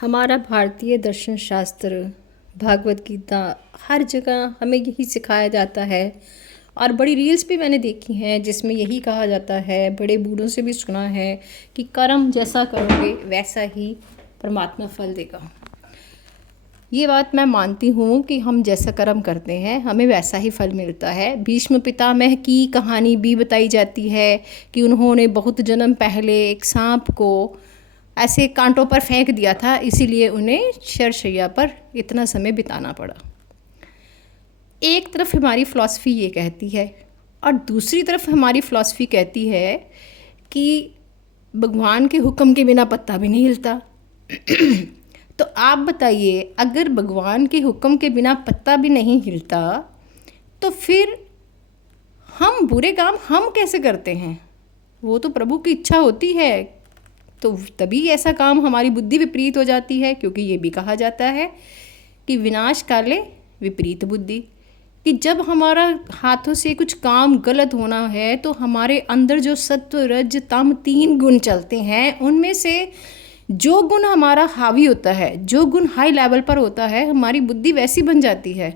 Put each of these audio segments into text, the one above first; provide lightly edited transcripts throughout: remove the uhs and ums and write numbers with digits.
हमारा भारतीय दर्शन शास्त्र भागवत गीता हर जगह हमें यही सिखाया जाता है। और बड़ी रील्स भी मैंने देखी हैं जिसमें यही कहा जाता है, बड़े बूढ़ों से भी सुना है कि कर्म जैसा करोगे वैसा ही परमात्मा फल देगा। ये बात मैं मानती हूँ कि हम जैसा कर्म करते हैं हमें वैसा ही फल मिलता है। भीष्म पितामह की कहानी भी बताई जाती है कि उन्होंने बहुत जन्म पहले एक सांप को ऐसे कांटों पर फेंक दिया था, इसीलिए उन्हें शरशैया पर इतना समय बिताना पड़ा। एक तरफ हमारी फ़िलॉसफ़ी ये कहती है और दूसरी तरफ हमारी फ़िलॉसफ़ी कहती है कि भगवान के हुक्म के बिना पत्ता भी नहीं हिलता। तो आप बताइए, अगर भगवान के हुक्म के बिना पत्ता भी नहीं हिलता तो फिर हम बुरे काम हम कैसे करते हैं? वो तो प्रभु की इच्छा होती है, तो तभी ऐसा काम हमारी बुद्धि विपरीत हो जाती है। क्योंकि ये भी कहा जाता है कि विनाश काले विपरीत बुद्धि, कि जब हमारा हाथों से कुछ काम गलत होना है तो हमारे अंदर जो सत्व रज तम 3 गुण चलते हैं, उनमें से जो गुण हमारा हावी होता है, जो गुण हाई लेवल पर होता है, हमारी बुद्धि वैसी बन जाती है।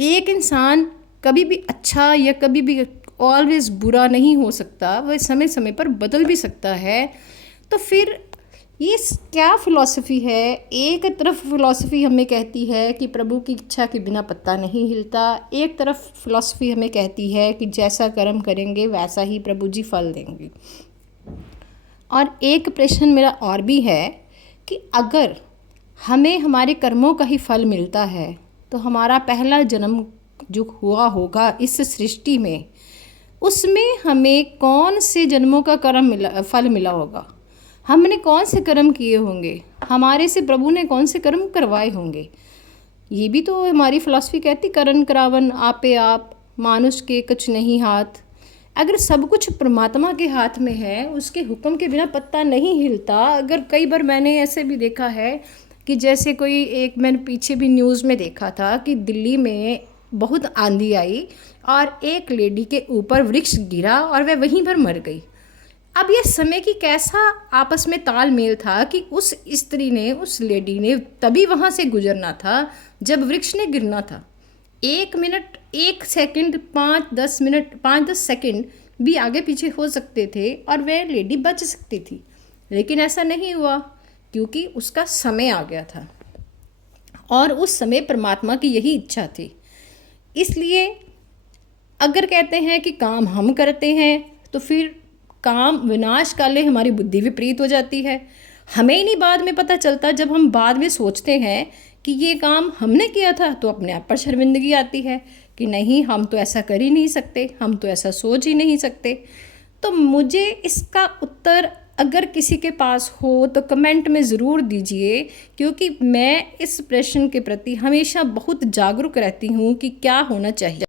एक इंसान कभी भी अच्छा या कभी भी ऑलवेज बुरा नहीं हो सकता, वह समय समय पर बदल भी सकता है। तो फिर ये क्या फ़िलॉसफ़ी है? एक तरफ फ़िलॉसफ़ी हमें कहती है कि प्रभु की इच्छा के बिना पत्ता नहीं हिलता, एक तरफ फ़िलॉसफ़ी हमें कहती है कि जैसा कर्म करेंगे वैसा ही प्रभु जी फल देंगे। और एक प्रश्न मेरा और भी है कि अगर हमें हमारे कर्मों का ही फल मिलता है तो हमारा पहला जन्म जो हुआ होगा इस सृष्टि में, उसमें हमें कौन से जन्मों का फल मिला होगा? हमने कौन से कर्म किए होंगे? हमारे से प्रभु ने कौन से कर्म करवाए होंगे? ये भी तो हमारी फ़िलॉसफ़ी कहती, करन करावन आपे आप, मानुष के कुछ नहीं हाथ। अगर सब कुछ परमात्मा के हाथ में है, उसके हुक्म के बिना पत्ता नहीं हिलता। अगर कई बार मैंने ऐसे भी देखा है कि जैसे कोई एक, मैंने पीछे भी न्यूज़ में देखा था कि दिल्ली में बहुत आंधी आई और एक लेडी के ऊपर वृक्ष गिरा और वह वहीं पर मर गई। अब यह समय की कैसा आपस में तालमेल था कि उस स्त्री ने, उस लेडी ने तभी वहाँ से गुजरना था जब वृक्ष ने गिरना था। 1 मिनट, 1 सेकंड, 5-10 मिनट, 5-10 सेकंड भी आगे पीछे हो सकते थे और वह लेडी बच सकती थी, लेकिन ऐसा नहीं हुआ क्योंकि उसका समय आ गया था और उस समय परमात्मा की यही इच्छा थी। इसलिए अगर कहते हैं कि काम हम करते हैं तो फिर काम विनाश काले हमारी बुद्धि विपरीत हो जाती है। हमें ही नहीं बाद में पता चलता, जब हम बाद में सोचते हैं कि ये काम हमने किया था तो अपने आप पर शर्मिंदगी आती है कि नहीं, हम तो ऐसा कर ही नहीं सकते, हम तो ऐसा सोच ही नहीं सकते। तो मुझे इसका उत्तर अगर किसी के पास हो तो कमेंट में ज़रूर दीजिए, क्योंकि मैं इस प्रश्न के प्रति हमेशा बहुत जागरूक रहती हूँ कि क्या होना चाहिए।